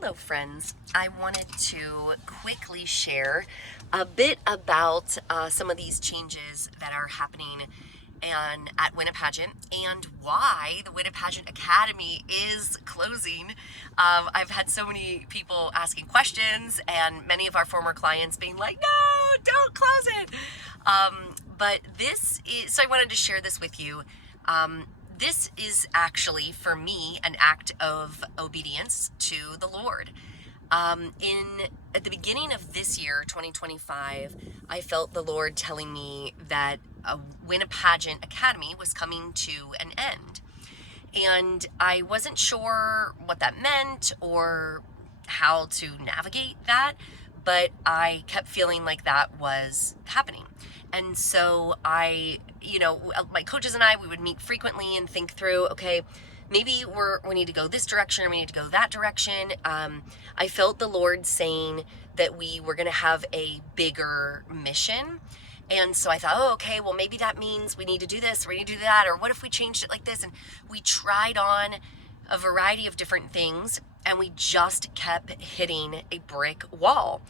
Hello friends, I wanted to quickly share a bit about some of these changes that are happening at Win A Pageant and why the Win A Pageant Academy is closing. I've had so many people asking questions and many of our former clients being like, no, don't close it. So I wanted to share this with you. This is actually, for me, an act of obedience to the Lord. At the beginning of this year, 2025, I felt the Lord telling me that Win A Pageant Academy was coming to an end. And I wasn't sure what that meant or how to navigate that, but I kept feeling like that was happening. And so my coaches and I, we would meet frequently and think through, okay, maybe we need to go this direction or we need to go that direction. I felt the Lord saying that we were going to have a bigger mission. And so I thought, oh, okay, well, maybe that means we need to do this, or we need to do that, or what if we changed it like this? And we tried on a variety of different things, and we just kept hitting a brick wall.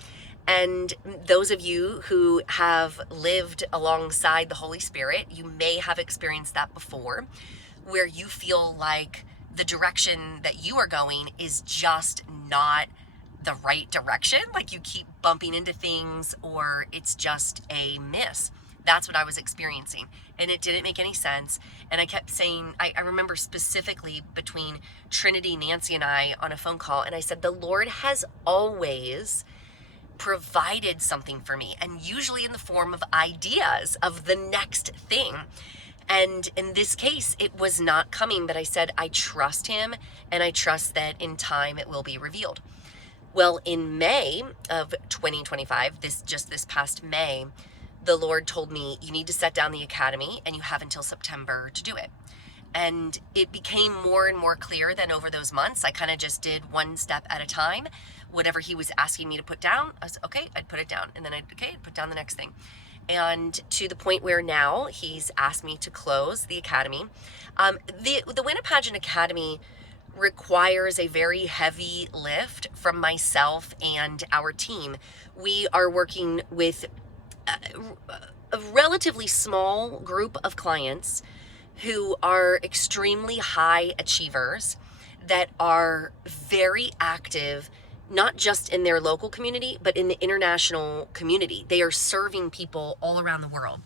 And those of you who have lived alongside the Holy Spirit, you may have experienced that before, where you feel like the direction that you are going is just not the right direction. Like you keep bumping into things or it's just a miss. That's what I was experiencing. And it didn't make any sense. And I kept saying, I remember specifically between Trinity, Nancy, and I on a phone call, and I said, the Lord has always provided something for me, and usually in the form of ideas of the next thing. And in this case, it was not coming, but I said, I trust him, and I trust that in time it will be revealed. Well, in May of 2025, this past May, the Lord told me, you need to set down the academy, and you have until September to do it. And it became more and more clear then over those months. I kind of just did one step at a time. Whatever he was asking me to put down, I was okay, I'd put it down. And then I'd put down the next thing. And to the point where now he's asked me to close the academy. The Win A Pageant Academy requires a very heavy lift from myself and our team. We are working with a relatively small group of clients who are extremely high achievers that are very active, not just in their local community, but in the international community. They are serving people all around the world.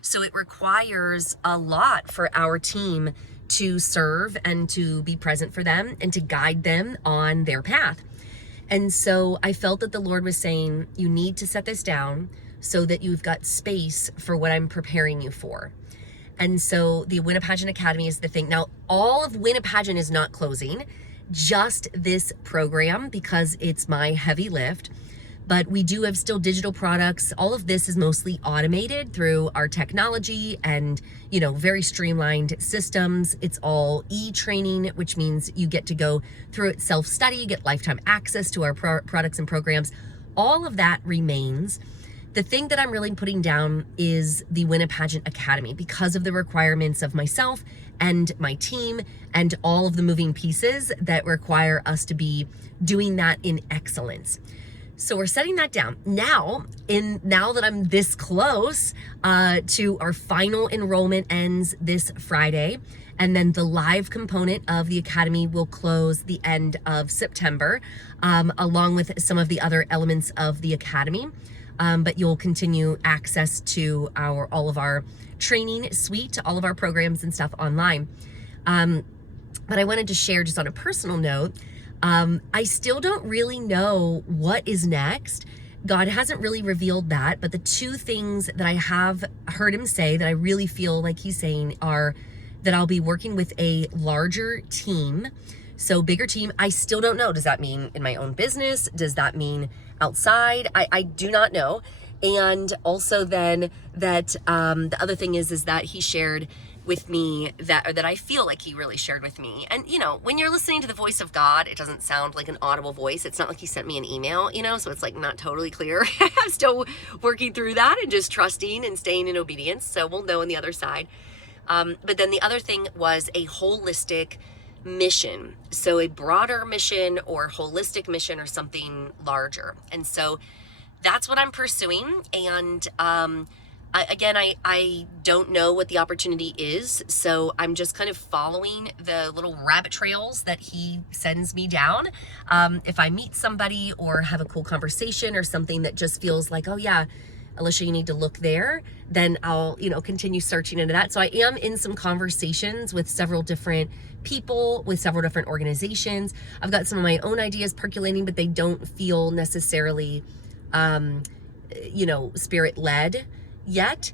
So it requires a lot for our team to serve and to be present for them and to guide them on their path. And so I felt that the Lord was saying, you need to set this down so that you've got space for what I'm preparing you for. And so the Win A Pageant Academy is the thing. Now, all of Win A Pageant is not closing, just this program, because it's my heavy lift. But we do have still digital products. All of this is mostly automated through our technology and, very streamlined systems. It's all e-training, which means you get to go through it self-study, get lifetime access to our products and programs. All of that remains. The thing that I'm really putting down is the Win A Pageant Academy because of the requirements of myself and my team and all of the moving pieces that require us to be doing that in excellence. So we're setting that down. Now that I'm this close to our final enrollment ends this Friday, and then the live component of the academy will close the end of September, along with some of the other elements of the academy. But you'll continue access to all of our training suite, all of our programs and stuff online. But I wanted to share just on a personal note, I still don't really know what is next. God hasn't really revealed that, but the two things that I have heard him say that I really feel like he's saying are that I'll be working with a larger team. So bigger team. I still don't know. Does that mean in my own business? Does that mean outside? I do not know. And also then that the other thing is that he shared with me that I feel like he really shared with me. And when you're listening to the voice of God, it doesn't sound like an audible voice. It's not like he sent me an email, so it's like not totally clear. I'm still working through that and just trusting and staying in obedience. So we'll know on the other side. But then the other thing was a holistic mission. So a broader mission or holistic mission or something larger. And so that's what I'm pursuing. And I don't know what the opportunity is. So I'm just kind of following the little rabbit trails that he sends me down. If I meet somebody or have a cool conversation or something that just feels like, oh yeah, Alycia, you need to look there, then I'll, continue searching into that. So I am in some conversations with several different people, with several different organizations. I've got some of my own ideas percolating, but they don't feel necessarily, spirit led yet.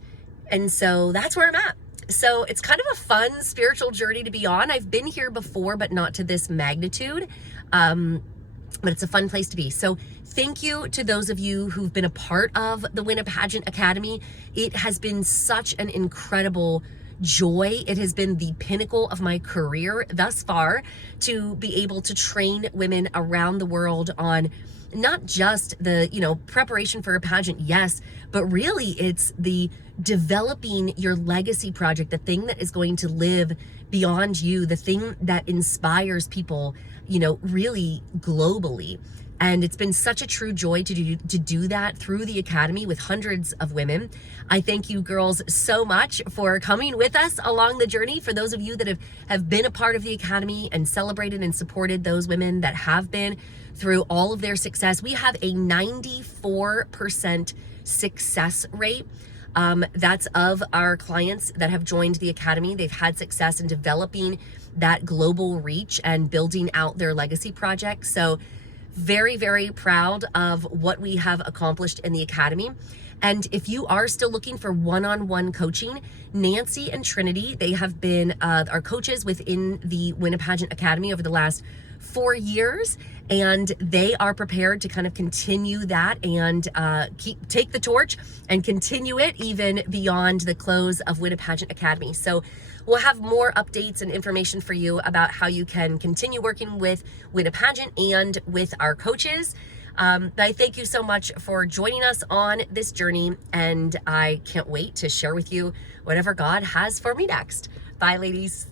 And so that's where I'm at. So it's kind of a fun spiritual journey to be on. I've been here before, but not to this magnitude. But it's a fun place to be. So thank you to those of you who've been a part of the Win A Pageant Academy. It has been such an incredible joy. It has been the pinnacle of my career thus far to be able to train women around the world on not just the, preparation for a pageant, yes, but really it's the developing your legacy project, the thing that is going to live beyond you, the thing that inspires people, really globally. And it's been such a true joy to do that through the Academy with hundreds of women. I thank you girls so much for coming with us along the journey. For those of you that have been a part of the Academy and celebrated and supported those women that have been through all of their success, we have a 94% success rate. That's of our clients that have joined the Academy. They've had success in developing that global reach and building out their legacy projects. So very, very proud of what we have accomplished in the Academy. And if you are still looking for one-on-one coaching, Nancy and Trinity, they have been our coaches within the Win A Pageant Academy over the last 4 years, and they are prepared to kind of continue that and take the torch and continue it even beyond the close of Win A Pageant Academy. So we'll have more updates and information for you about how you can continue working with Win A Pageant and with our coaches. But I thank you so much for joining us on this journey, and I can't wait to share with you whatever God has for me next. Bye, ladies.